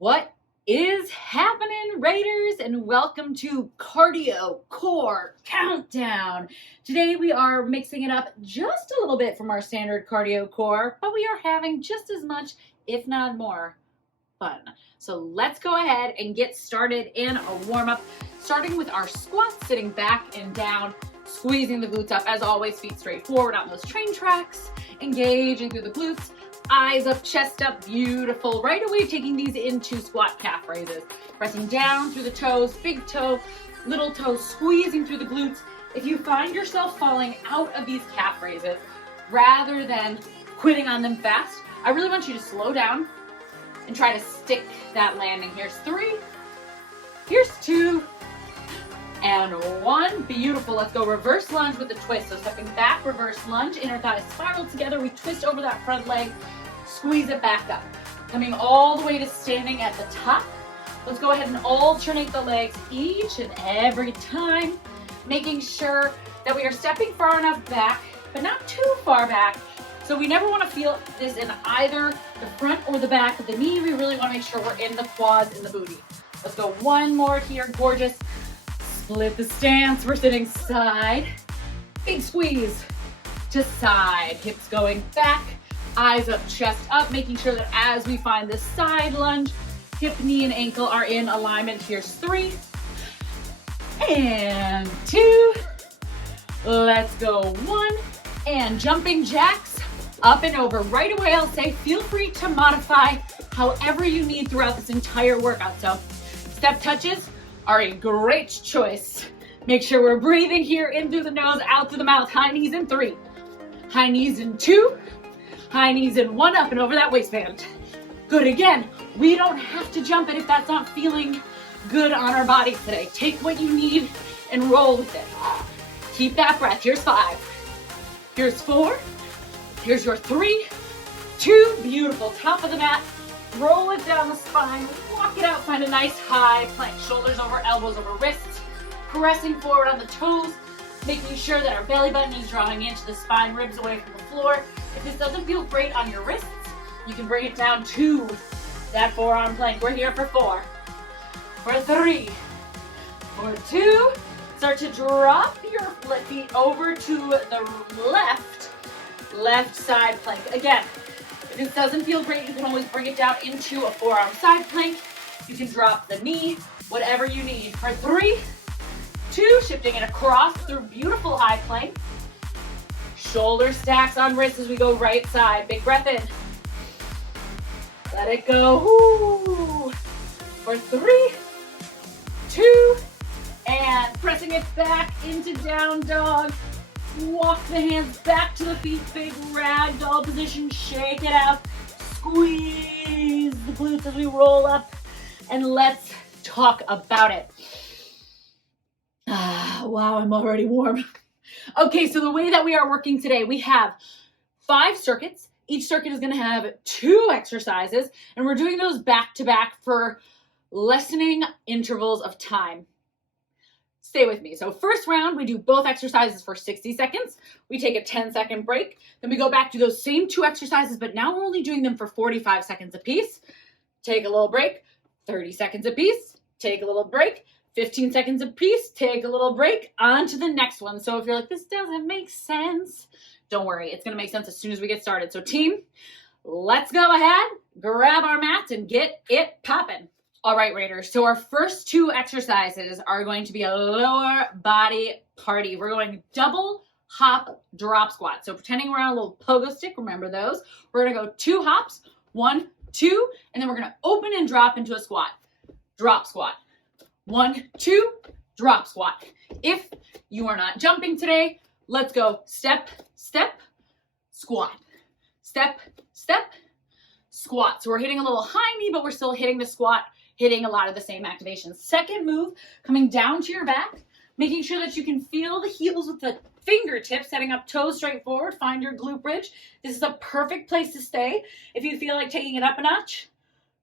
What is happening, Raiders? And welcome to Cardio Core Countdown. Today we are mixing it up just a little bit from our standard cardio core, but we are having just as much, if not more, fun. So let's go ahead and get started in a warm-up, starting with our squats, sitting back and down, squeezing the glutes up. As always, feet straight forward on those train tracks, engaging through the glutes. Eyes up, chest up, beautiful. Right away, taking these into squat calf raises. Pressing down through the toes, big toe, little toe, squeezing through the glutes. If you find yourself falling out of these calf raises, rather than quitting on them fast, I really want you to slow down and try to stick that landing. Here's 3, here's 2, and 1. Beautiful. Let's go reverse lunge with the twist. So stepping back, reverse lunge, inner thighs spiral together. We twist over that front leg, squeeze it back up. Coming all the way to standing at the top. Let's go ahead and alternate the legs each and every time, making sure that we are stepping far enough back, but not too far back. So we never want to feel this in either the front or the back of the knee. We really want to make sure we're in the quads and the booty. Let's go one more here. Gorgeous. Split the stance, we're sitting side, big squeeze to side, hips going back, eyes up, chest up, making sure that as we find this side lunge, hip, knee, and ankle are in alignment. Here's 3, and 2, let's go 1, and jumping jacks, up and over. Right away, I'll say feel free to modify however you need throughout this entire workout. So step touches are a great choice. Make sure we're breathing here in through the nose, out through the mouth. High knees in 3, high knees in 2, high knees in 1, up and over that waistband. Good. Again, we don't have to jump it if that's not feeling good on our body today. Take what you need and roll with it. Keep that breath. Here's 5, here's 4, here's your 3, 2, beautiful. Top of the mat. Roll it down the spine, walk it out, find a nice high plank. Shoulders over elbows over wrists, pressing forward on the toes, making sure that our belly button is drawing into the spine, ribs away from the floor. If this doesn't feel great on your wrists, you can bring it down to that forearm plank. We're here for 4, for 3, for 2. Start to drop your feet over to the left side plank. Again, if this doesn't feel great, you can always bring it down into a forearm side plank. You can drop the knee, whatever you need. For 3, 2, shifting it across through beautiful high plank. Shoulder stacks on wrists as we go right side. Big breath in. Let it go. Woo. For 3, 2, and pressing it back into down dog. Walk the hands back to the feet, big ragdoll position, shake it out, squeeze the glutes as we roll up, and let's talk about it. Wow, I'm already warm. Okay, so the way that we are working today, we have 5 circuits. Each circuit is going to have 2 exercises, and we're doing those back to back for lessening intervals of time. Stay with me. So first round, we do both exercises for 60 seconds. We take a 10-second break. Then we go back to those same 2 exercises, but now we're only doing them for 45 seconds apiece. Take a little break, 30 seconds apiece. Take a little break, 15 seconds apiece. Take a little break, on to the next one. So if you're like, this doesn't make sense, don't worry. It's going to make sense as soon as we get started. So team, let's go ahead, grab our mats, and get it popping. All right, Raiders, so our first 2 exercises are going to be a lower body party. We're going double hop drop squat. So pretending we're on a little pogo stick, remember those. We're going to go 2 hops, 1, 2, and then we're going to open and drop into a squat. Drop squat. 1, 2, drop squat. If you are not jumping today, let's go step, step, squat. Step, step, squat. So we're hitting a little high knee, but we're still hitting the squat, hitting a lot of the same activations. Second move, coming down to your back, making sure that you can feel the heels with the fingertips, setting up toes straight forward, find your glute bridge. This is a perfect place to stay. If you feel like taking it up a notch,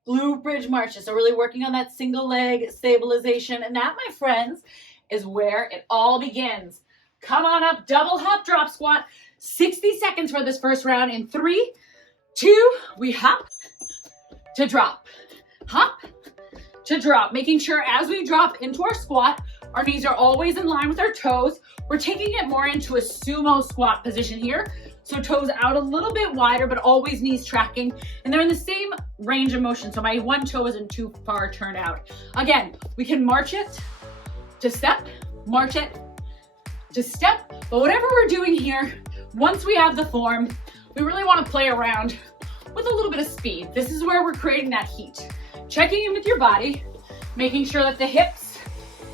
glute bridge marches. So really working on that single leg stabilization. And that, my friends, is where it all begins. Come on up, double hop drop squat. 60 seconds for this first round in 3, 2, we hop to drop. hop to drop, making sure as we drop into our squat, our knees are always in line with our toes. We're taking it more into a sumo squat position here. So toes out a little bit wider, but always knees tracking. And they're in the same range of motion. So my one toe isn't too far turned out. Again, we can march it to step, march it to step. But whatever we're doing here, once we have the form, we really want to play around with a little bit of speed. This is where we're creating that heat. Checking in with your body, making sure that the hips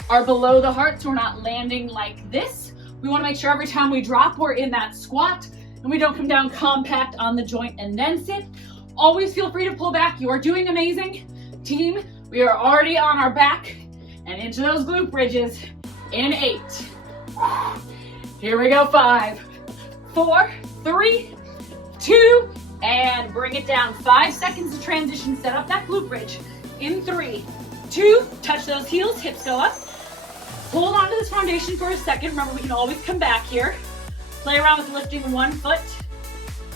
are below the heart so we're not landing like this. We want to make sure every time we drop, we're in that squat and we don't come down compact on the joint and then sit. Always feel free to pull back. You are doing amazing. Team, we are already on our back and into those glute bridges in 8. Here we go, 5, 4, 3, 2, and bring it down. 5 seconds to transition. Set up that glute bridge in 3, 2, touch those heels, hips go up. Hold on to this foundation for a second. Remember, we can always come back here. Play around with lifting one foot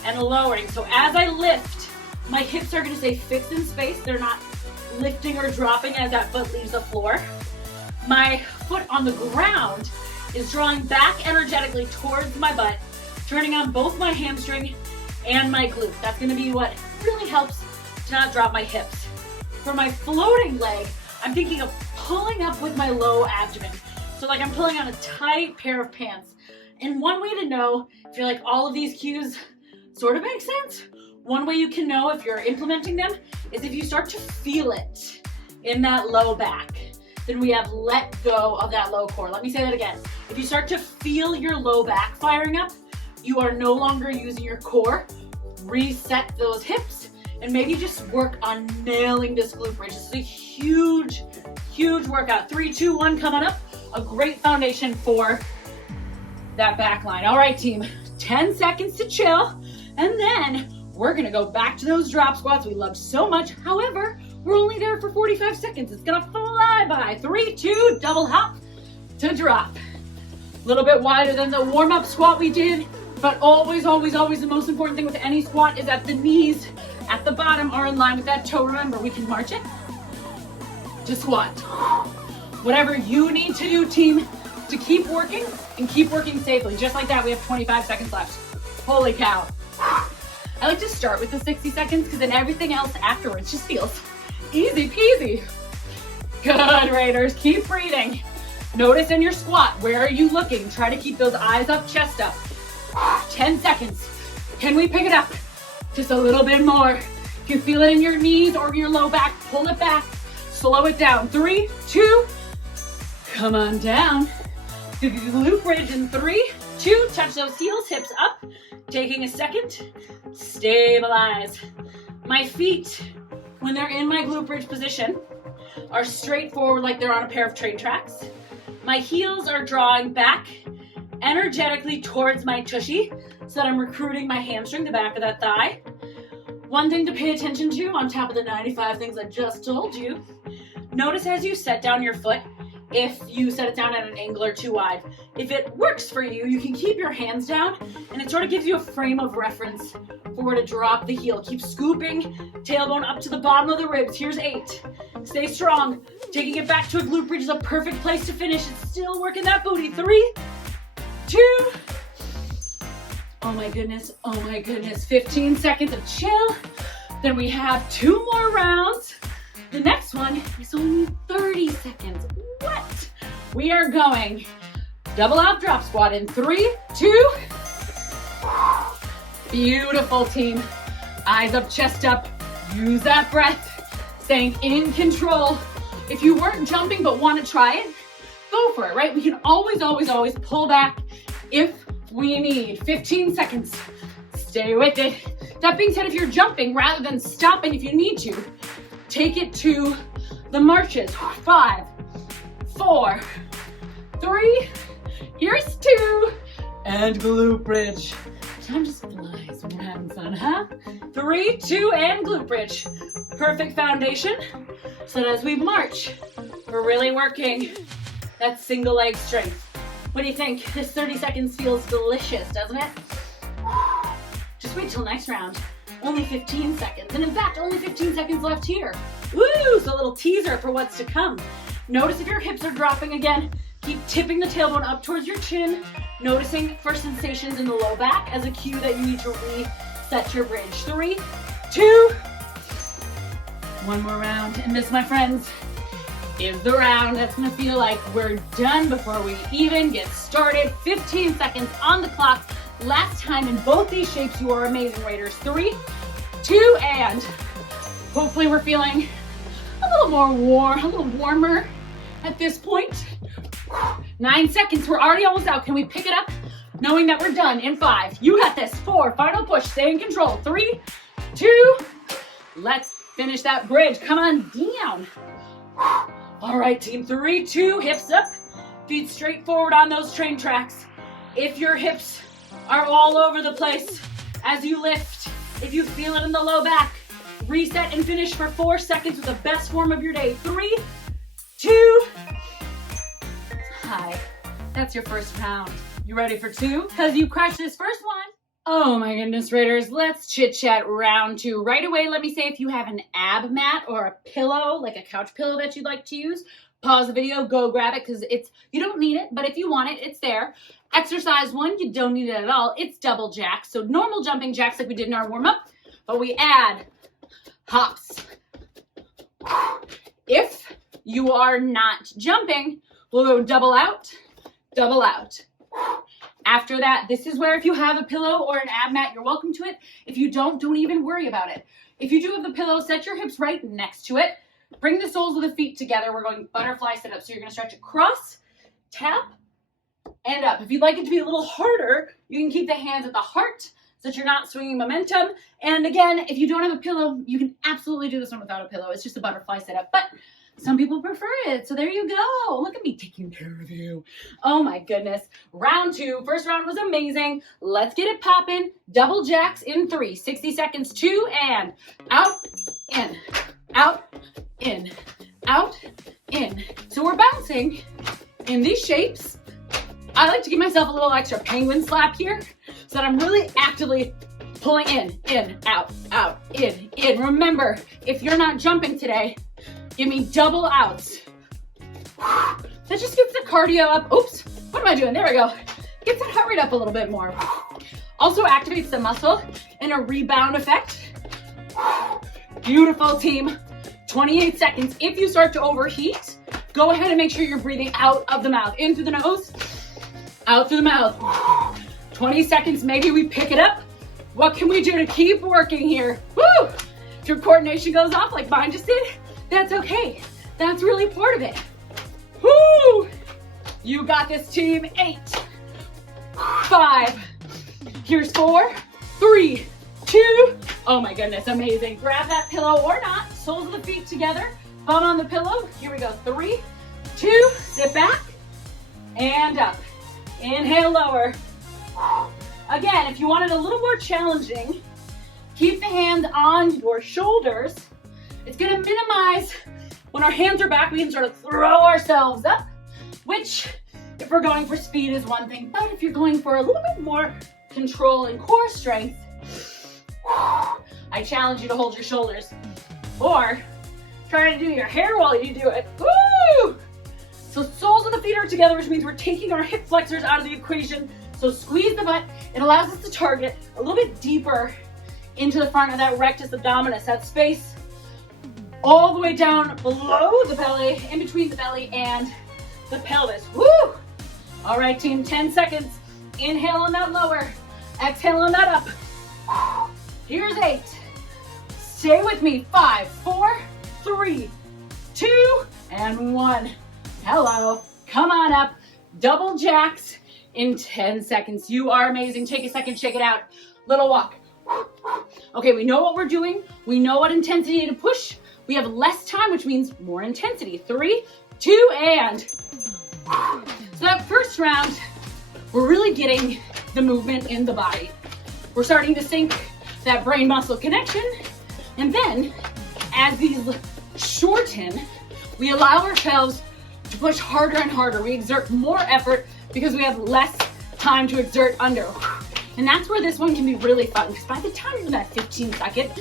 and lowering. So as I lift, my hips are gonna stay fixed in space. They're not lifting or dropping as that foot leaves the floor. My foot on the ground is drawing back energetically towards my butt, turning on both my hamstring and my glute. That's gonna be what really helps to not drop my hips. For my floating leg, I'm thinking of pulling up with my low abdomen. So like I'm pulling on a tight pair of pants. And one way to know if you're like all of these cues sort of make sense, one way you can know if you're implementing them is if you start to feel it in that low back. Then we have let go of that low core. Let me say that again. If you start to feel your low back firing up, you are no longer using your core. Reset those hips and maybe just work on nailing this glute bridge. This is a huge, huge workout. 3, 2, 1 coming up. A great foundation for that back line. All right, team, 10 seconds to chill. And then we're gonna go back to those drop squats we loved so much. However, we're only there for 45 seconds. It's gonna fly by. 3, 2, double hop to drop. A little bit wider than the warm-up squat we did, but always, always, always the most important thing with any squat is that the knees at the bottom are in line with that toe. Remember, we can march it to squat. Whatever you need to do, team, to keep working and keep working safely. Just like that, we have 25 seconds left. Holy cow. I like to start with the 60 seconds because then everything else afterwards just feels easy peasy. Good, Raiders, keep breathing. Notice in your squat, where are you looking? Try to keep those eyes up, chest up. 10 seconds. Can we pick it up? Just a little bit more. If you feel it in your knees or your low back, pull it back. Slow it down. 3, 2, come on down. Do the glute bridge in 3, 2, touch those heels, hips up. Taking a second, stabilize. My feet, when they're in my glute bridge position, are straight forward like they're on a pair of train tracks. My heels are drawing back energetically towards my tushy so that I'm recruiting my hamstring, the back of that thigh. One thing to pay attention to on top of the 95 things I just told you, notice as you set down your foot, if you set it down at an angle or too wide. If it works for you, you can keep your hands down and it sort of gives you a frame of reference for where to drop the heel. Keep scooping, tailbone up to the bottom of the ribs. Here's 8. Stay strong. Taking it back to a glute bridge is a perfect place to finish. It's still working that booty. 3, 2, oh my goodness, 15 seconds of chill. Then we have 2 more rounds. The next one is only 30 seconds. What? We are going double out drop squat in 3, 2. Beautiful, team. Eyes up, chest up. Use that breath. Staying in control. If you weren't jumping but want to try it, go for it, right? We can always, always, always pull back if we need. 15 seconds. Stay with it. That being said, if you're jumping, rather than stopping if you need to, take it to the marches. 5, 4, 3, here's 2, and glute bridge. Time just flies when we're having fun, huh? 3, 2, and glute bridge. Perfect foundation, so that as we march, we're really working that single leg strength. What do you think? This 30 seconds feels delicious, doesn't it? Just wait till next round. Only 15 seconds, and in fact, only 15 seconds left here. Woo, so a little teaser for what's to come. Notice if your hips are dropping again. Keep tipping the tailbone up towards your chin. Noticing for sensations in the low back as a cue that you need to reset your bridge. 3, 2, one more round. And this, my friends, is the round that's gonna feel like we're done before we even get started. 15 seconds on the clock. Last time in both these shapes. You are amazing, Raiders. 3, 2, and hopefully we're feeling a little more warm, a little warmer at this point. 9 seconds, we're already almost out. Can we pick it up? Knowing that we're done in 5. You got this. 4, final push, stay in control. 3, 2, let's finish that bridge. Come on down. All right, team. 3, 2, hips up, feet straight forward on those train tracks. If your hips are all over the place as you lift, if you feel it in the low back, reset and finish for 4 seconds with the best form of your day. 3, 2, hi. That's your first round. You ready for 2? Because you crushed this first one. Oh my goodness, Raiders. Let's chit chat round 2. Right away, let me say if you have an ab mat or a pillow, like a couch pillow that you'd like to use, pause the video, go grab it because you don't need it, but if you want it, it's there. Exercise 1, you don't need it at all. It's double jacks. So normal jumping jacks like we did in our warm up, but we add hops. If you are not jumping, we'll go double out, double out. After that, this is where if you have a pillow or an ab mat, you're welcome to it. If you don't even worry about it. If you do have the pillow, set your hips right next to it. Bring the soles of the feet together. We're going butterfly sit up. So you're going to stretch across, tap, and up. If you'd like it to be a little harder, you can keep the hands at the heart so that you're not swinging momentum. And again, if you don't have a pillow, you can absolutely do this one without a pillow. It's just a butterfly sit up. But some people prefer it, so there you go. Look at me taking care of you. Oh my goodness. Round 2. First round was amazing. Let's get it popping. Double jacks in 3. 60 seconds. 2 and out, in, out, in, out, in. So we're bouncing in these shapes. I like to give myself a little extra penguin slap here so that I'm really actively pulling in, out, in. Remember, if you're not jumping today, give me double outs. That just gets the cardio up. Oops, what am I doing? There we go. Gets that heart rate up a little bit more. Also activates the muscle in a rebound effect. Beautiful, team. 28 seconds. If you start to overheat, go ahead and make sure you're breathing out of the mouth. In through the nose, out through the mouth. 20 seconds, maybe we pick it up. What can we do to keep working here? Woo! If your coordination goes off like mine just did, that's okay. That's really part of it. Woo! You got this, team. 8, 5. Here's 4, 3, 2. Oh my goodness, amazing. Grab that pillow or not. Soles of the feet together. Bum on the pillow. Here we go. 3, 2. Sit back and up. Inhale, lower. Again, if you want it a little more challenging, keep the hands on your shoulders. It's gonna minimize when our hands are back, we can sort of throw ourselves up, which if we're going for speed is one thing, but if you're going for a little bit more control and core strength, I challenge you to hold your shoulders or try to do your hair while you do it. Woo! So soles of the feet are together, which means we're taking our hip flexors out of the equation. So squeeze the butt. It allows us to target a little bit deeper into the front of that rectus abdominis, that space all the way down below the belly, in between the belly and the pelvis. Woo! All right, team, 10 seconds. Inhale on that lower. Exhale on that up. Here's 8. Stay with me. 5, 4, 3, 2, and 1. Hello. Come on up. Double jacks in 10 seconds. You are amazing. Take a second, shake it out. Little walk. Okay, we know what we're doing. We know what intensity to push. We have less time, which means more intensity. 3, 2, and. So that first round, we're really getting the movement in the body. We're starting to sync that brain muscle connection. And then as these shorten, we allow ourselves to push harder and harder. We exert more effort because we have less time to exert under. And that's where this one can be really fun, because by the time you're in that 15 second,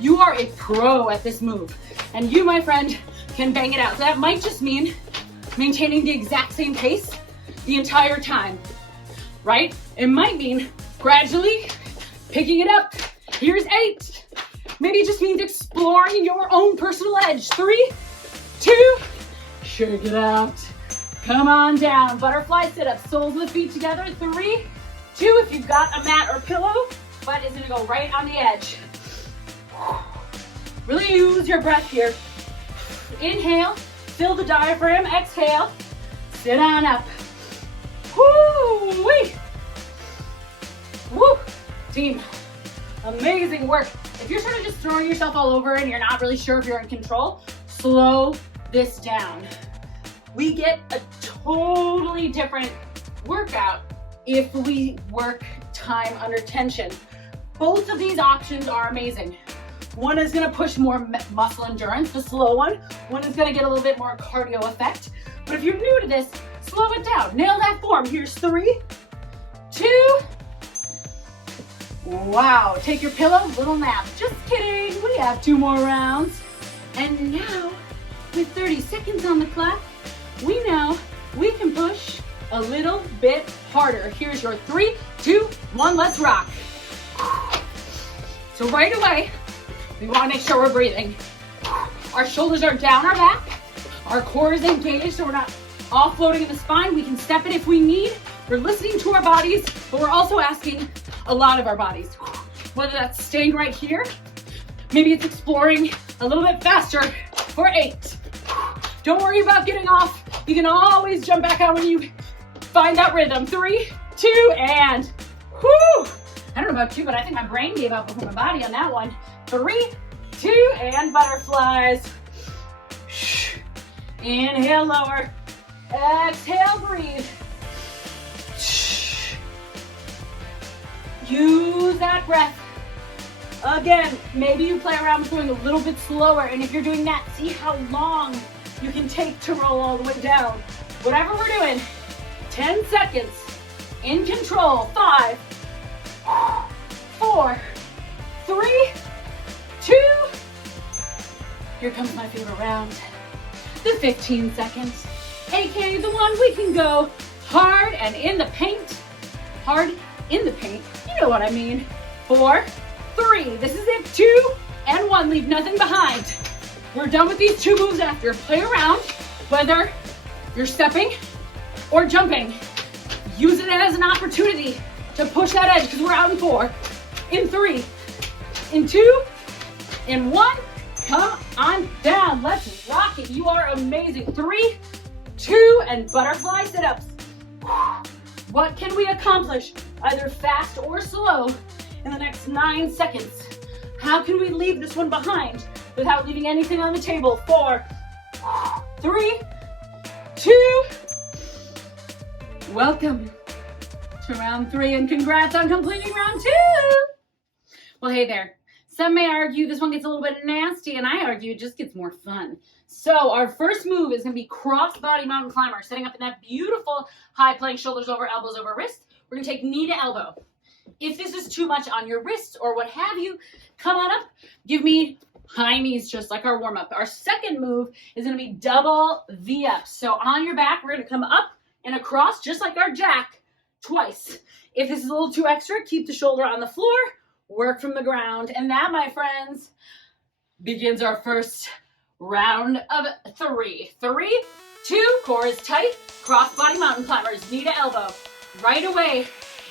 you are a pro at this move. And you, my friend, can bang it out. So that might just mean maintaining the exact same pace the entire time, right? It might mean gradually picking it up. Here's 8. Maybe it just means exploring your own personal edge. 3, 2, shake it out. Come on down. Butterfly sit-ups, soles of the feet together. 3, 2, if you've got a mat or pillow, butt is gonna go right on the edge. Really use your breath here. Inhale, fill the diaphragm. Exhale, sit on up. Woo-wee. Woo, team, amazing work. If you're sort of just throwing yourself all over and you're not really sure if you're in control, slow this down. We get a totally different workout if we work time under tension. Both of these options are amazing. One is gonna push more muscle endurance, the slow one. One is gonna get a little bit more cardio effect. But if you're new to this, slow it down. Nail that form. Here's 3, 2. Wow, take your pillow, little nap. Just kidding, we have 2 more rounds. And now, with 30 seconds on the clock, we know we can push a little bit harder. Here's your 3, 2, 1, let's rock. So right away, we wanna make sure we're breathing. Our shoulders are down our back, our core is engaged, so we're not all floating in the spine. We can step it if we need. We're listening to our bodies, but we're also asking a lot of our bodies. Whether that's staying right here, maybe it's exploring a little bit faster for 8. Don't worry about getting off. You can always jump back on when you find that rhythm. 3, 2, and whoo! I don't know about you, but I think my brain gave up before my body on that one. 3, 2, and butterflies. Inhale, lower. Exhale, breathe. Use that breath. Again, maybe you play around with going a little bit slower, and if you're doing that, see how long you can take to roll all the way down. Whatever we're doing, 10 seconds, in control. 5, 4, 3, 2. Here comes my favorite round, the 15 seconds, aka the one we can go hard and in the paint. Hard in the paint, you know what I mean. 4, 3, this is it. 2, and 1, leave nothing behind. We're done with these 2 moves after. Play around, whether you're stepping or jumping. Use it as an opportunity to push that edge, because we're out in 4, in 3, in 2, in 1. Come on down, let's rock it. You are amazing. 3, 2, and butterfly sit-ups. What can we accomplish, either fast or slow, in the next 9 seconds? How can we leave this one behind without leaving anything on the table? 4, 3, 2. Welcome to round 3, and congrats on completing round 2. Well, hey there. Some may argue this one gets a little bit nasty, and I argue it just gets more fun. So our first move is gonna be cross-body mountain climber, setting up in that beautiful high plank, shoulders over, elbows over wrist. We're gonna take knee to elbow. If this is too much on your wrists or what have you, come on up, give me high knees just like our warm-up. Our second move is gonna be double V-up. So on your back, we're gonna come up and across just like our jack twice. If this is a little too extra, keep the shoulder on the floor, work from the ground. And that, my friends, begins our first round of 3. 3, 2, core is tight, cross-body mountain climbers, knee to elbow. Right away,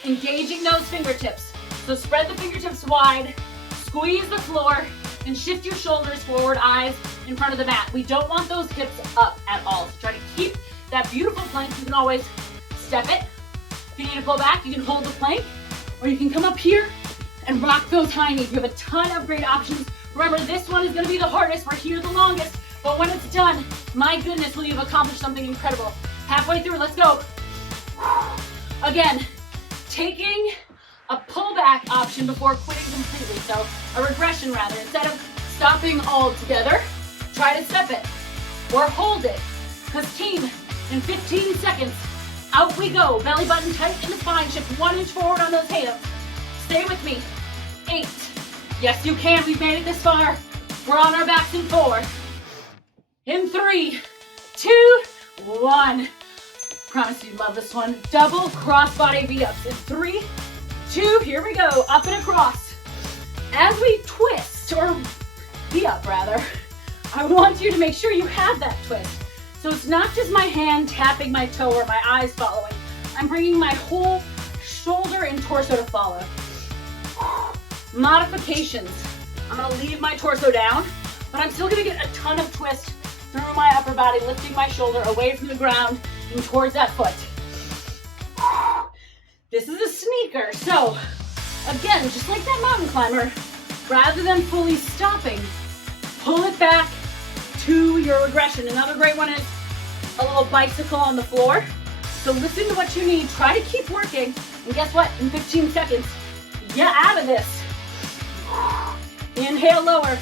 engaging those fingertips. So spread the fingertips wide, squeeze the floor, and shift your shoulders forward, eyes in front of the mat. We don't want those hips up at all. So try to keep that beautiful plank. You can always step it. If you need to pull back, you can hold the plank, or you can come up here and rock those high knees. We have a ton of great options. Remember, this one is gonna be the hardest. We're here the longest, but when it's done, my goodness, will you have accomplished something incredible. Halfway through, let's go. Again, taking a pullback option before quitting completely. So a regression rather. Instead of stopping altogether, try to step it or hold it. Because team, in 15 seconds, out we go. Belly button tight in the spine. Shift 1 inch forward on those hands. Stay with me. 8. Yes, you can. We've made it this far. We're on our backs in 4. In 3, 2, 1. Promise you love this one. Double cross-body V-ups. In 3, 2, here we go. Up and across. As we twist, or V-up rather, I want you to make sure you have that twist. So it's not just my hand tapping my toe or my eyes following. I'm bringing my whole shoulder and torso to follow. Modifications. I'm gonna leave my torso down, but I'm still gonna get a ton of twist through my upper body, lifting my shoulder away from the ground and towards that foot. This is a sneaker. So again, just like that mountain climber, rather than fully stopping, pull it back to your regression. Another great one is a little bicycle on the floor. So listen to what you need. Try to keep working. And guess what? In 15 seconds, you're out of this. Inhale lower,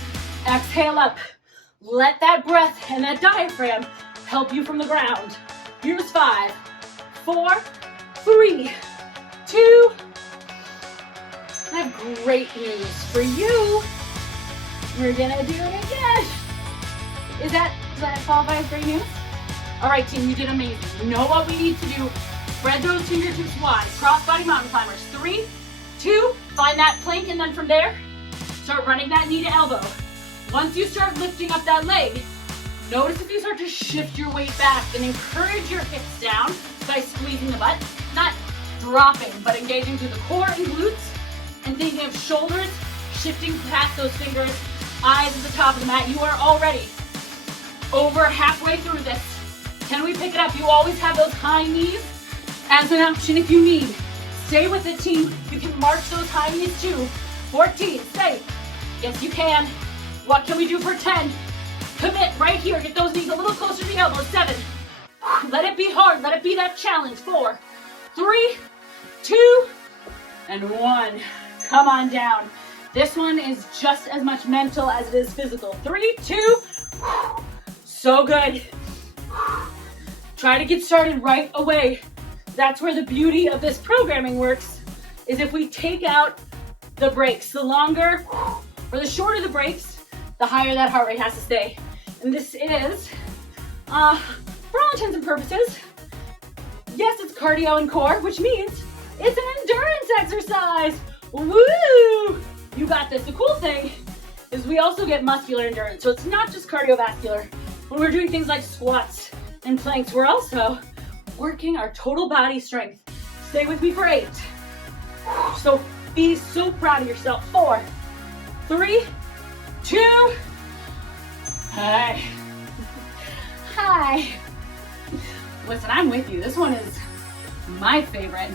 exhale up. Let that breath and that diaphragm help you from the ground. Here's 5, 4, 3, 2. I have great news for you. We're gonna do it again. Does that qualify as great news? All right, team, you did amazing. You know what we need to do. Spread those fingertips wide. Cross-body mountain climbers. 3, 2, find that plank, and then from there, start running that knee to elbow. Once you start lifting up that leg, notice if you start to shift your weight back and encourage your hips down by squeezing the butt. Not dropping, but engaging through the core and glutes, and thinking of shoulders shifting past those fingers, eyes at the top of the mat. You are already over halfway through this. Can we pick it up? You always have those high knees as an option if you need. Stay with it, team. You can march those high knees too. 14, stay. Yes, you can. What can we do for 10? Commit right here. Get those knees a little closer to the elbows. 7. Let it be hard. Let it be that challenge. 4, 3, 2, and 1. Come on down. This one is just as much mental as it is physical. 3, 2. So good. Try to get started right away. That's where the beauty of this programming works, is if we take out the breaks. The longer or the shorter the breaks, the higher that heart rate has to stay. And this is, for all intents and purposes, yes, it's cardio and core, which means it's an endurance exercise. Woo! You got this. The cool thing is we also get muscular endurance. So it's not just cardiovascular. When we're doing things like squats and planks, we're also working our total body strength. Stay with me for 8. So be so proud of yourself. 4, 3, 2. Hi. Hi. Listen, I'm with you. This one is my favorite.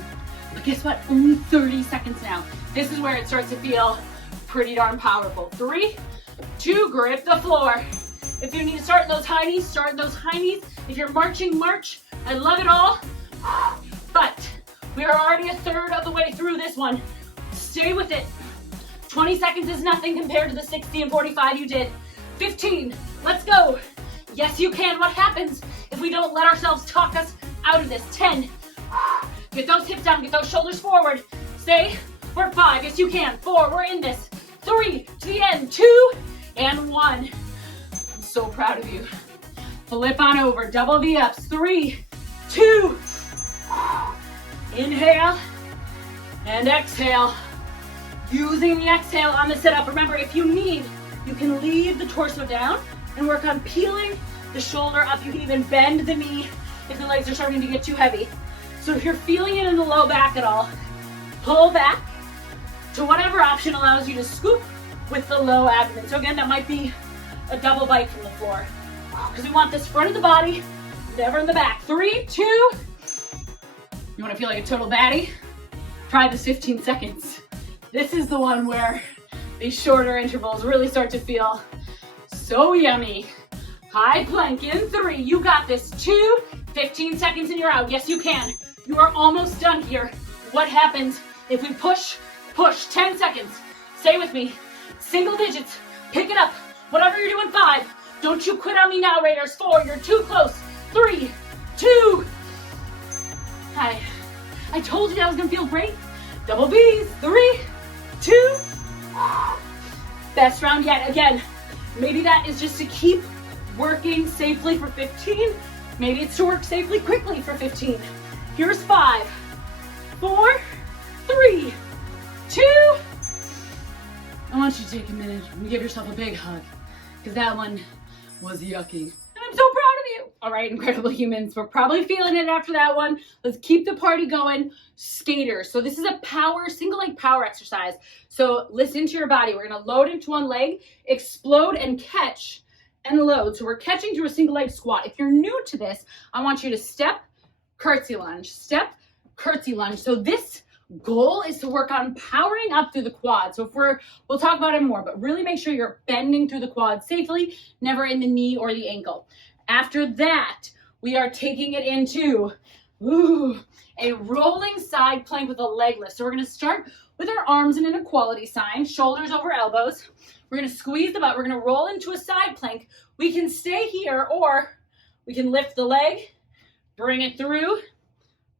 But guess what? Only 30 seconds now. This is where it starts to feel pretty darn powerful. 3, 2, grip the floor. If you need to start in those high knees, start in those high knees. If you're marching, march. I love it all. But we are already a third of the way through this one. Stay with it. 20 seconds is nothing compared to the 60 and 45 you did. 15, let's go. Yes, you can. What happens if we don't let ourselves talk us out of this? 10, get those hips down, get those shoulders forward. Stay for 5, yes you can. 4, we're in this. 3, to the end. 2, and 1. I'm so proud of you. Flip on over, double V-ups. 3, 2, inhale, and exhale. Using the exhale on the sit-up. Remember, if you need, you can leave the torso down and work on peeling the shoulder up. You can even bend the knee if the legs are starting to get too heavy. So if you're feeling it in the low back at all, pull back to whatever option allows you to scoop with the low abdomen. So again, that might be a double bite from the floor, because we want this front of the body, never in the back. 3, 2. You want to feel like a total baddie? Try this 15 seconds. This is the one where these shorter intervals really start to feel so yummy. High plank in 3. You got this. 2, 15 seconds and you're out. Yes, you can. You are almost done here. What happens if we push, 10 seconds. Stay with me. Single digits. Pick it up. Whatever you're doing, 5. Don't you quit on me now, Raiders. 4, you're too close. 3, 2. Hi. I told you that was gonna feel great. Double B's. 3, 2. Best round yet. Again, maybe that is just to keep working safely for 15. Maybe it's to work safely quickly for 15. Here's 5, 4, 3, 2. I want you to take a minute and give yourself a big hug, because that one was yucky. And I'm so proud of you. All right, incredible humans. We're probably feeling it after that one. Let's keep the party going. Skaters. So this is a single leg power exercise. So listen to your body. We're going to load into one leg, explode and catch and load. So we're catching through a single leg squat. If you're new to this, I want you to step, curtsy lunge, step, curtsy lunge. So this goal is to work on powering up through the quad. So we'll talk about it more, but really make sure you're bending through the quad safely, never in the knee or the ankle. After that, we are taking it into a rolling side plank with a leg lift. So we're going to start with our arms in an equality sign, shoulders over elbows. We're going to squeeze the butt. We're going to roll into a side plank. We can stay here, or we can lift the leg, bring it through,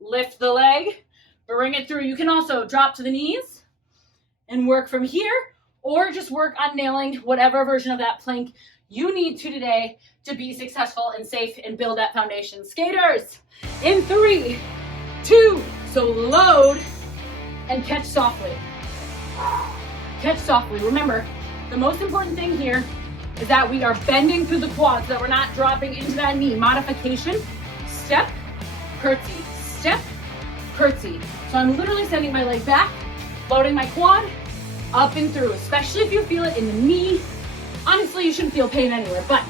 lift the leg, bring it through. You can also drop to the knees and work from here, or just work on nailing whatever version of that plank you need to today to be successful and safe and build that foundation. Skaters, in 3, 2, so load and catch softly. Catch softly. Remember, the most important thing here is that we are bending through the quads, so that we're not dropping into that knee. Modification, step, curtsy, step, curtsy. So I'm literally sending my leg back, loading my quad, up and through, especially if you feel it in the knee. Honestly, you shouldn't feel pain anywhere, but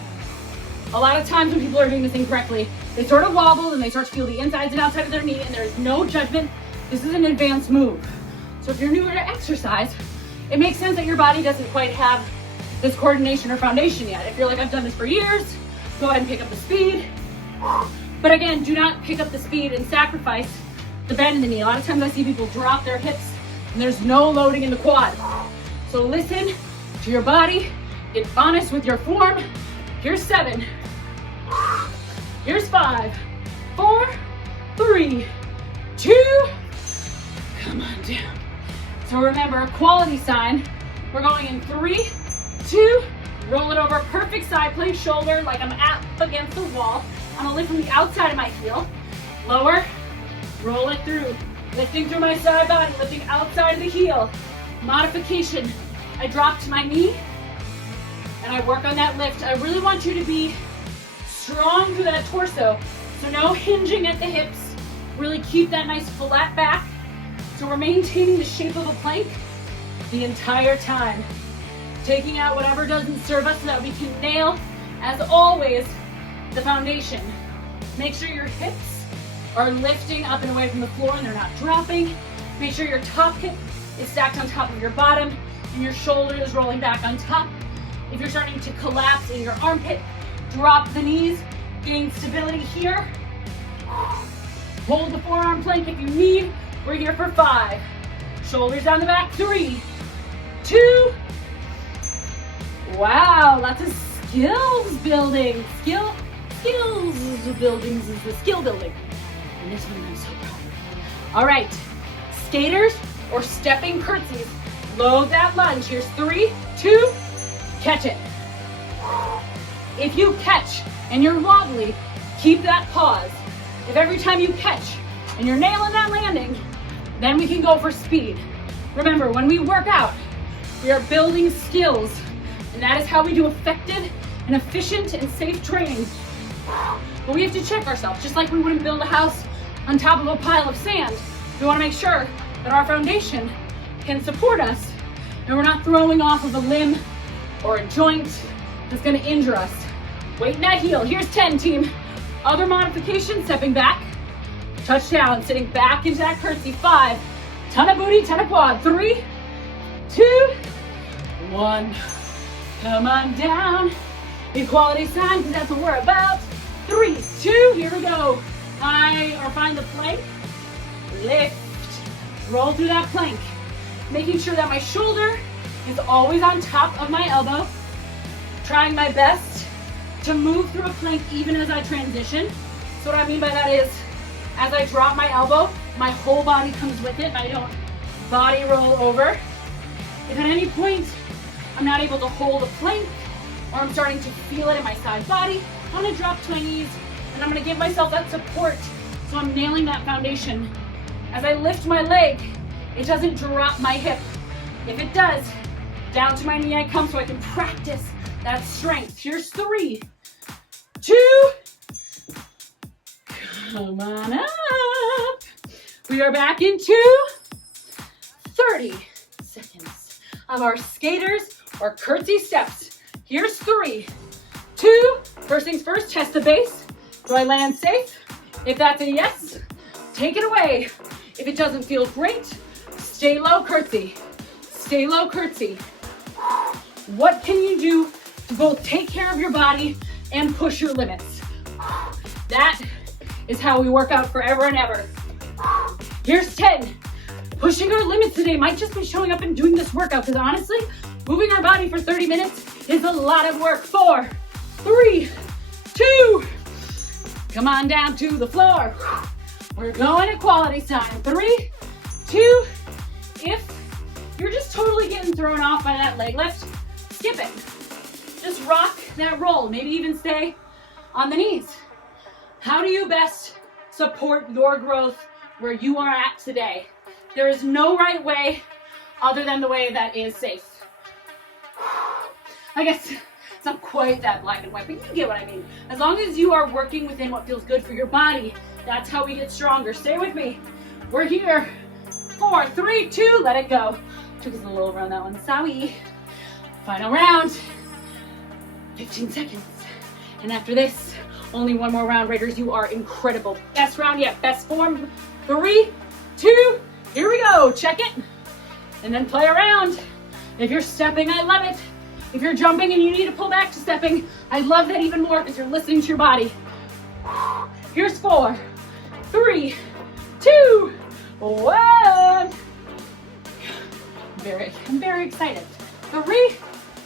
a lot of times when people are doing this incorrectly, they sort of wobble and they start to feel the insides and outside of their knee, and there's no judgment. This is an advanced move. So if you're newer to exercise, it makes sense that your body doesn't quite have this coordination or foundation yet. If you're like, I've done this for years, go ahead and pick up the speed. But again, do not pick up the speed and sacrifice the bend in the knee. A lot of times I see people drop their hips and there's no loading in the quad. So listen to your body, get honest with your form. Here's 7, here's 5, 4, 3, 2, come on down. So remember, equality sign. We're going in 3, 2, roll it over, perfect side plank, shoulder like I'm up against the wall. I'm gonna lift from the outside of my heel, lower, roll it through, lifting through my side body, lifting outside of the heel. Modification, I drop to my knee and I work on that lift. I really want you to be strong through that torso, so no hinging at the hips. Really keep that nice flat back, so we're maintaining the shape of a plank the entire time. Taking out whatever doesn't serve us so that we can nail, as always, the foundation. Make sure your hips are lifting up and away from the floor and they're not dropping. Make sure your top hip is stacked on top of your bottom and your shoulder is rolling back on top. If you're starting to collapse in your armpit, drop the knees, gain stability here. Hold the forearm plank if you need. We're here for 5. Shoulders down the back, 3, 2. Wow, lots of skills building. Skills buildings is the skill building. And this one I'm so proud of. All right, skaters or stepping curtsies. Load that lunge. Here's 3, 2, catch it. If you catch and you're wobbly, keep that pause. If every time you catch and you're nailing that landing, then we can go for speed. Remember, when we work out, we are building skills, and that is how we do effective and efficient and safe training. But we have to check ourselves, just like we wouldn't build a house on top of a pile of sand. We want to make sure that our foundation can support us and we're not throwing off of a limb or a joint that's going to injure us. Weight in that heel. Here's 10, team. Other modification, stepping back, touchdown, sitting back into that curtsy. 5, ton of booty, ton of quad. 3, 2, 1. Come on down. Equality sign, because that's what we're about. 3, 2, here we go. Find the plank, lift, roll through that plank. Making sure that my shoulder is always on top of my elbow. Trying my best to move through a plank even as I transition. So what I mean by that is, as I drop my elbow, my whole body comes with it and I don't body roll over. If at any point I'm not able to hold a plank or I'm starting to feel it in my side body, I'm gonna drop to my knees and I'm gonna give myself that support so I'm nailing that foundation. As I lift my leg, it doesn't drop my hip. If it does, down to my knee I come so I can practice that strength. Here's 3, 2, come on up. We are back into 30 seconds of our skaters or curtsy steps. Here's 3, 2, first things first, test the base. Do I land safe? If that's a yes, take it away. If it doesn't feel great, stay low, curtsy. Stay low, curtsy. What can you do to both take care of your body and push your limits? That is how we work out forever and ever. Here's 10. Pushing our limits today might just be showing up and doing this workout, because honestly, moving our body for 30 minutes is a lot of work. 4, 3, 2, come on down to the floor. We're going to quality time. 3, 2, if you're just totally getting thrown off by that leg lift, skip it. Just rock that roll, maybe even stay on the knees. How do you best support your growth where you are at today? There is no right way other than the way that is safe. I guess it's not quite that black and white, but you get what I mean. As long as you are working within what feels good for your body, that's how we get stronger. Stay with me. We're here. 4, 3, 2, let it go. Took us a little over on that one. Sorry. Final round. 15 seconds. And after this, only one more round, Raiders. You are incredible. Best round yet. Best form. 3, 2, here we go. Check it. And then play around. If you're stepping, I love it. If you're jumping and you need to pull back to stepping, I love that even more because you're listening to your body. Here's 4, 3, 2, 1. I'm very excited. 3,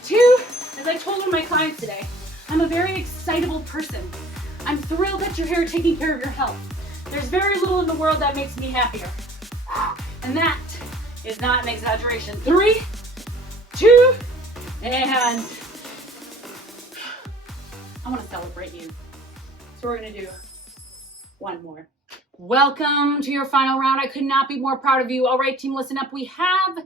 2, as I told one of my clients today, I'm a very excitable person. I'm thrilled that you're here taking care of your health. There's very little in the world that makes me happier. And that is not an exaggeration. 3, 2, and I want to celebrate you. So we're going to do one more. Welcome to your final round. I could not be more proud of you. All right, team, listen up. We have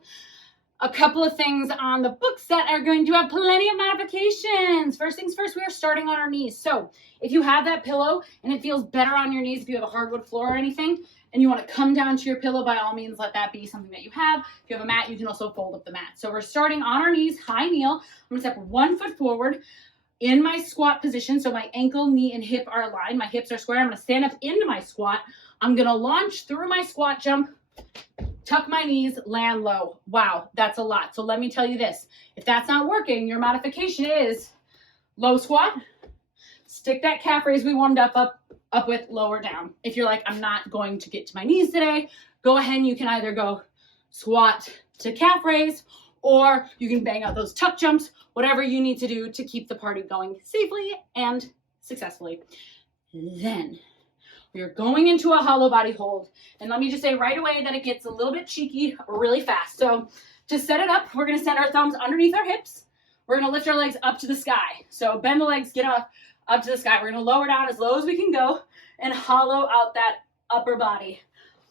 a couple of things on the books that are going to have plenty of modifications. First things first, we are starting on our knees. So if you have that pillow and it feels better on your knees, if you have a hardwood floor or anything, and you want to come down to your pillow, by all means, let that be something that you have. If you have a mat, you can also fold up the mat. So we're starting on our knees, high kneel. I'm going to step 1 foot forward in my squat position. So my ankle, knee, and hip are aligned. My hips are square. I'm going to stand up into my squat. I'm going to launch through my squat jump, tuck my knees, land low. Wow, that's a lot. So let me tell you this. If that's not working, your modification is low squat, stick that calf raise we warmed up with, lower down. If you're like, I'm not going to get to my knees today, go ahead and you can either go squat to calf raise, or you can bang out those tuck jumps, whatever you need to do to keep the party going safely and successfully. Then we are going into a hollow body hold. And let me just say right away that it gets a little bit cheeky really fast. So to set it up, we're going to send our thumbs underneath our hips. We're going to lift our legs up to the sky. So bend the legs, get up to the sky. We're going to lower down as low as we can go and hollow out that upper body.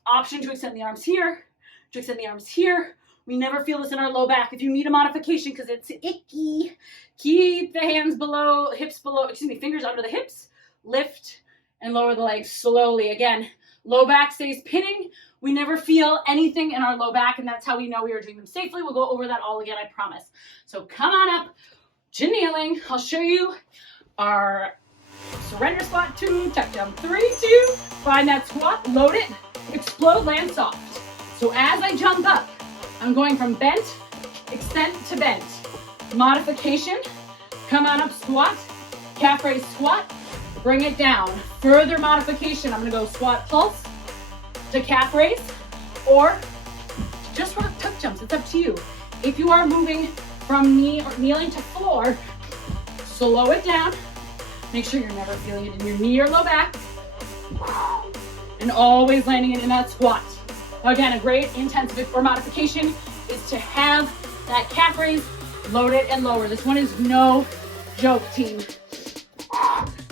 Option to extend the arms here, to extend the arms here. We never feel this in our low back. If you need a modification because it's icky, keep the hands below, fingers under the hips, lift and lower the legs slowly. Again, low back stays pinning. We never feel anything in our low back, and that's how we know we are doing them safely. We'll go over that all again, I promise. So come on up to kneeling. I'll show you our surrender squat, 2, tuck jump, 3, 2, find that squat, load it, explode, land soft. So as I jump up, I'm going from bent, extend to bent. Modification, come on up, squat, calf raise, squat, bring it down. Further modification, I'm gonna go squat pulse to calf raise, or just rock tuck jumps, it's up to you. If you are moving from knee or kneeling to floor, slow it down. Make sure you're never feeling it in your knee or low back. And always landing it in that squat. Again, a great intensive or modification is to have that calf raise, load it and lower. This one is no joke, team.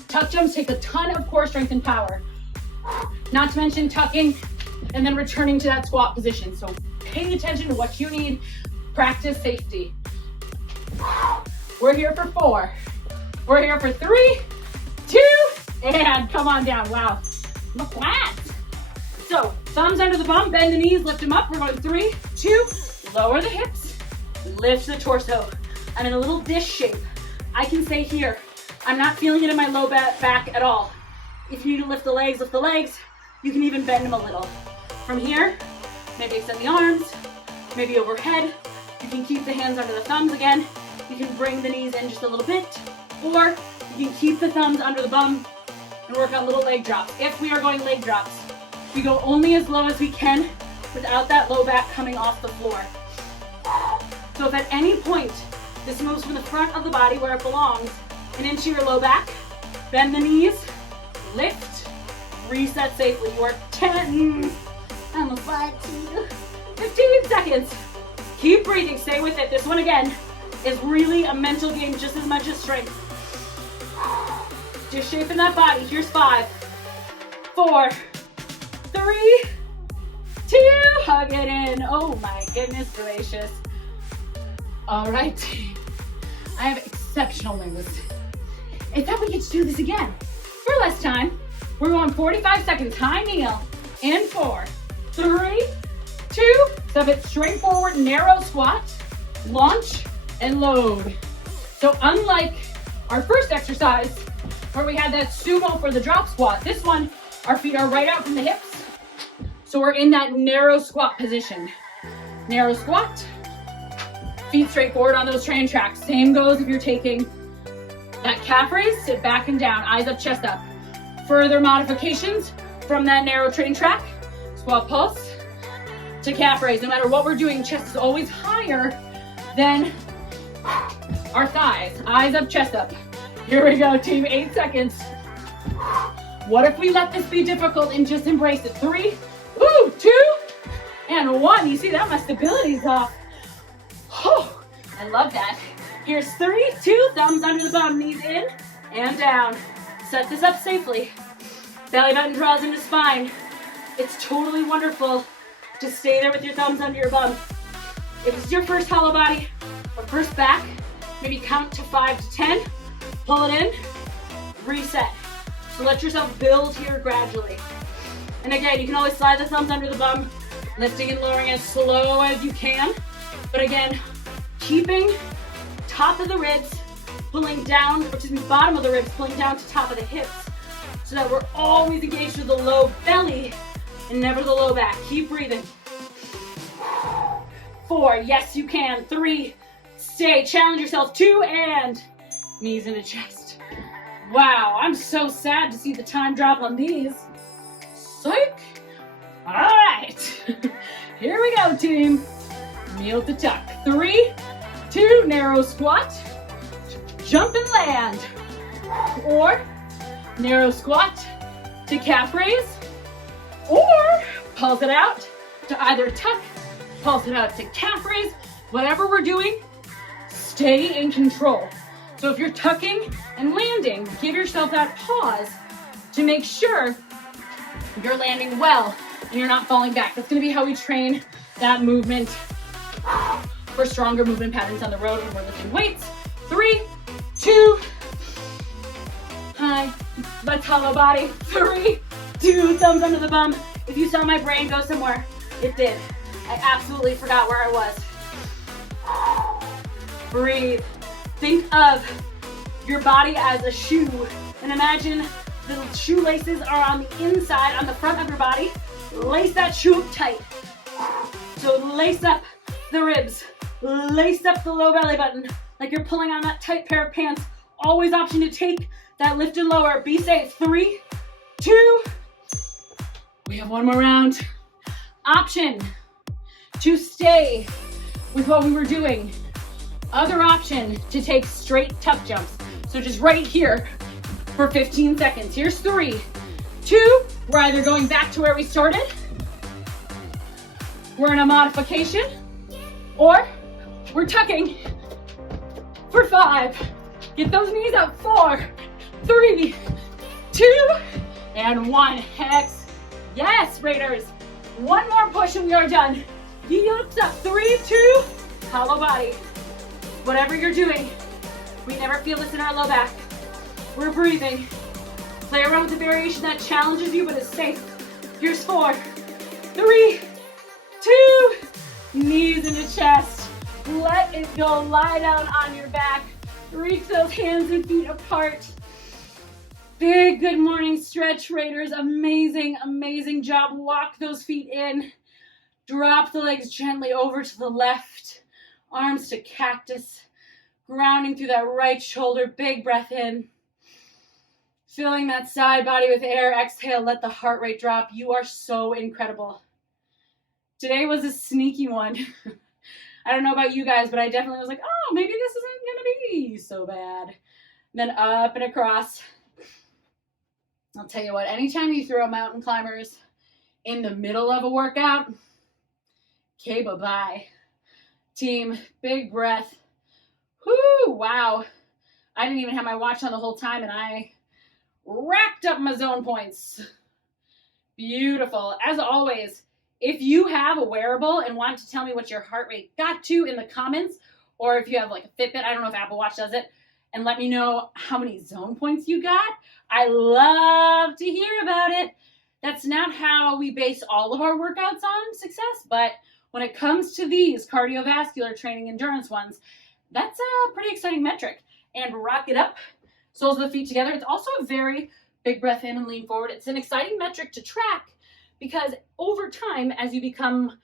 Tuck jumps take a ton of core strength and power. Not to mention tucking and then returning to that squat position. So pay attention to what you need. Practice safety. We're here for 4. We're here for 3, 2, and come on down. Wow, my quads. So thumbs under the bum, bend the knees, lift them up. We're going 3, 2, lower the hips, lift the torso. I'm in a little dish shape. I can stay here. I'm not feeling it in my low back at all. If you need to lift the legs, lift the legs. You can even bend them a little. From here, maybe extend the arms, maybe overhead. You can keep the hands under the thumbs again. You can bring the knees in just a little bit, or you can keep the thumbs under the bum and work on little leg drops. If we are going leg drops, we go only as low as we can without that low back coming off the floor. So if at any point this moves from the front of the body where it belongs and into your low back, bend the knees, lift, reset safely. You are 10, almost 15 seconds. Keep breathing, stay with it. This one again is really a mental game just as much as strength. Just shaping that body. Here's 5, 4, 3, 2, hug it in. Oh my goodness gracious. All right, I have exceptional news. I thought we could do this again for less time. We're going 45 seconds, high kneel, in 4, 3, 2, step it straight forward, narrow squat, launch, and load. So unlike our first exercise, where we had that sumo for the drop squat, this one, our feet are right out from the hips. So we're in that narrow squat position. Narrow squat, feet straight forward on those train tracks. Same goes if you're taking that calf raise, sit back and down, eyes up, chest up. Further modifications from that narrow train track, squat pulse to calf raise. No matter what we're doing, chest is always higher than our thighs. Eyes up, chest up. Here we go, team, 8 seconds. What if we let this be difficult and just embrace it? 3, 2, and 1. You see that? My stability's off. Oh, I love that. Here's 3, 2, thumbs under the bum, knees in and down. Set this up safely. Belly button draws into spine. It's totally wonderful to stay there with your thumbs under your bum. If it's your first hollow body or first back, maybe count to 5 to 10, pull it in, reset. So let yourself build here gradually. And again, you can always slide the thumbs under the bum, lifting and lowering as slow as you can. But again, keeping top of the ribs, pulling down, bottom of the ribs, pulling down to top of the hips, so that we're always engaged with the low belly and never the low back. Keep breathing. 4, yes you can. 3, stay, challenge yourself. 2, and knees into chest. Wow, I'm so sad to see the time drop on these. Psych. All right, here we go, team. Kneel to tuck. 3, 2, narrow squat, jump and land, or narrow squat to calf raise, or pulse it out to either tuck, pulse it out to calf raise. Whatever we're doing, stay in control. So if you're tucking and landing, give yourself that pause to make sure you're landing well and you're not falling back. That's gonna be how we train that movement for stronger movement patterns on the road when we're lifting weights. 3, 2, high, let's hollow body. 3, 2, thumbs under the bum. If you saw my brain go somewhere, it did. I absolutely forgot where I was. Breathe. Think of your body as a shoe, and imagine the shoelaces are on the inside, on the front of your body. Lace that shoe up tight. So lace up the ribs, lace up the low belly button, like you're pulling on that tight pair of pants. Always option to take that lift and lower. Be safe. 3, 2, we have one more round. Option to stay with what we were doing. Other option to take straight tuck jumps. So just right here for 15 seconds. Here's 3, 2, we're either going back to where we started, we're in a modification, or We're tucking for 5. Get those knees up. 4, 3, 2, and 1. Yes, Raiders. One more push and we are done. Heels up. 3, 2, hollow body. Whatever you're doing, we never feel this in our low back. We're breathing. Play around with the variation that challenges you but is safe. Here's 4, 3, 2, knees into chest. Let it go. Lie down on your back. Reach those hands and feet apart. Big good morning stretch, Raiders. Amazing, amazing job. Walk those feet in. Drop the legs gently over to the left. Arms to cactus. Grounding through that right shoulder. Big breath in. Filling that side body with air. Exhale, let the heart rate drop. You are so incredible. Today was a sneaky one. I don't know about you guys, but I definitely was like, oh, maybe this isn't going to be so bad. And then up and across. I'll tell you what, anytime you throw mountain climbers in the middle of a workout, okay, bye-bye. Team, big breath. Whoo, wow. I didn't even have my watch on the whole time, and I racked up my zone points. Beautiful. As always, if you have a wearable and want to tell me what your heart rate got to in the comments, or if you have like a Fitbit, I don't know if Apple Watch does it, and let me know how many zone points you got. I love to hear about it. That's not how we base all of our workouts on success, but when it comes to these cardiovascular training endurance ones, that's a pretty exciting metric. And rock it up, soles of the feet together. It's also a very big breath in and lean forward. It's an exciting metric to track because over time, as you become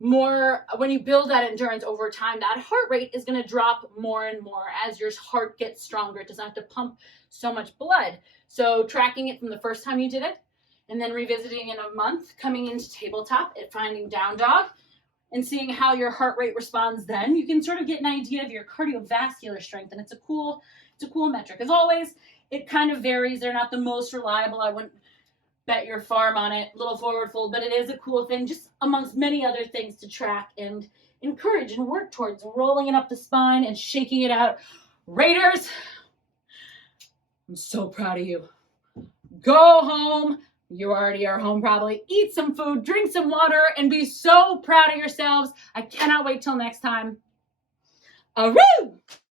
more, when you build that endurance over time, that heart rate is going to drop more and more as your heart gets stronger. It doesn't have to pump so much blood. So tracking it from the first time you did it and then revisiting in a month, coming into tabletop and finding down dog and seeing how your heart rate responds, then you can sort of get an idea of your cardiovascular strength. And it's a cool metric. As always, it kind of varies. They're not the most reliable. I wouldn't bet your farm on it, little forward fold, but it is a cool thing just amongst many other things to track and encourage and work towards, rolling it up the spine and shaking it out. Raiders, I'm so proud of you. Go home. You already are home probably. Eat some food, drink some water, and be so proud of yourselves. I cannot wait till next time. Aroo!